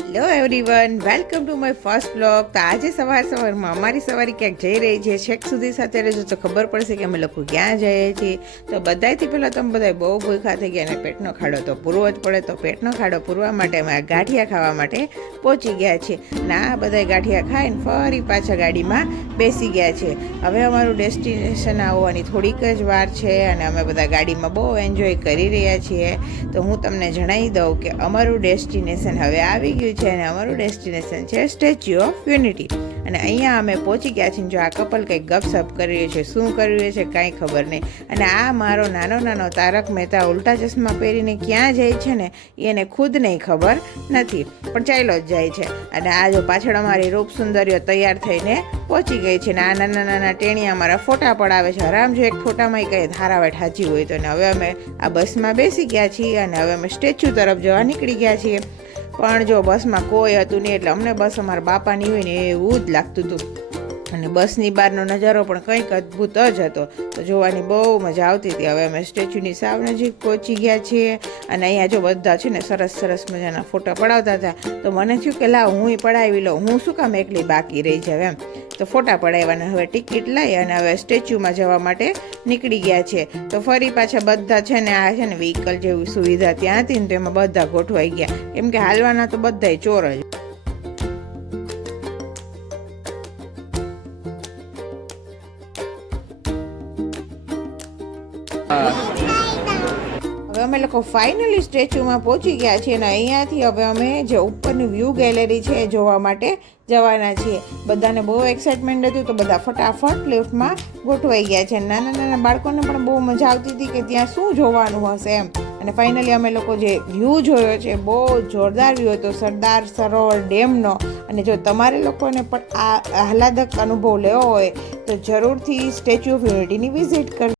Hello everyone, welcome to my first blog. તો આજે સવારમાં અમારી સવારી ક્યાંક જઈ રહી છે. છેક સુધી સાથે રહેજો તો ખબર પડશે કે અમે લોકો ક્યાં જઈએ છીએ. તો બધાથી પહેલાં તો અમે બધા બહુ ભૂખા થઈ ગયા અને પેટનો ખાડો તો પૂરવો જ પડે. તો પેટનો ખાડો પૂરવા માટે અમે આ ગાંઠિયા ખાવા માટે પહોંચી ગયા છીએ. અને આ બધા ગાંઠિયા ખાઈને ફરી પાછા ગાડીમાં બેસી ગયા છે. હવે અમારું ડેસ્ટિનેશન આવવાની થોડીક જ વાર છે અને અમે બધા ગાડીમાં બહુ એન્જોય કરી રહ્યા છીએ. તો હું તમને જણાવી દઉં કે અમારું ડેસ્ટિનેશન હવે આવી ગયું છે અને અમારું ડેસ્ટિનેશન છે સ્ટેચ્યુ ઓફ યુનિટી. અને અહીંયા અમે પહોંચી ગયા છીએ. જો આ કપલ કંઈક ગપસપ કરી રહ્યું છે, શું કરી રહ્યું છે કાંઈ ખબર નહીં. અને આ મારો નાનો તારક મહેતા ઉલ્ટા ચશ્મા પહેરીને ક્યાં જાય છે ને એને ખુદ નહીં ખબર નથી, પણ ચાલ્યો જ જાય છે. અને આ જો પાછળ અમારી રૂપ સુંદરીઓ તૈયાર થઈને પહોંચી ગઈ છે. ને આ નાના ટેણીયા અમારા ફોટા પડાવે છે. આરામ જો એક ફોટામાં કંઈ ધારાવાટ સાચી હોય તો. ને હવે અમે આ બસમાં બેસી ગયા છીએ અને હવે અમે સ્ટેચ્યુ તરફ જવા નીકળી ગયા છીએ. પણ જો બસમાં કોઈ હતું નહીં એટલે અમને બસ અમારા બાપાની હોય ને એવું જ લાગતું હતું. અને બસની બહારનો નજારો પણ કંઈક અદ્ભુત જ હતો. તો જોવાની બહુ મજા આવતી હતી. હવે અમે સ્ટેચ્યુની સાવ નજીક પહોંચી ગયા છીએ અને અહીંયા જો બધા છે ને સરસ મજાના ફોટા પડાવતા હતા. તો મને થયું કે લાવ હું પડાવી લઉં, હું શું કામ એકલી બાકી રહી જાવ એમ. તો ફોટા પડાવવાના હવે ટિકિટ લઈ અને હવે સ્ટેચ્યુમાં જવા માટે નીકળી ગયા છે. તો ફરી પાછા બધા છે ને આ છે ને વ્હીકલ જેવી સુવિધા ત્યાં હતી ને તો એમાં બધા ગોઠવાઈ ગયા, કેમ કે હાલવાના તો બધાય ચોર જ. હવે અમે લોકો ફાઇનલી સ્ટેચ્યુમાં પહોંચી ગયા છીએ અને અહીંયાથી હવે અમે જે ઉપરની વ્યૂ ગેલેરી છે એ જોવા માટે જવાના છીએ. બધાને બહુ એક્સાઇટમેન્ટ હતું તો બધા ફટાફટ લિફ્ટમાં ગોઠવાઈ ગયા છે. નાના બાળકોને પણ બહુ મજા આવતી હતી કે ત્યાં શું જોવાનું હશે એમ. અને ફાઇનલી અમે લોકો જે વ્યૂ જોયો છે બહુ જોરદાર વ્યૂ હતો સરદાર સરોવર ડેમનો. અને જો તમારે લોકોને પણ આ આહલાદક અનુભવ લેવો હોય તો જરૂરથી સ્ટેચ્યુ ઓફ યુનિટીની વિઝિટ કરજો.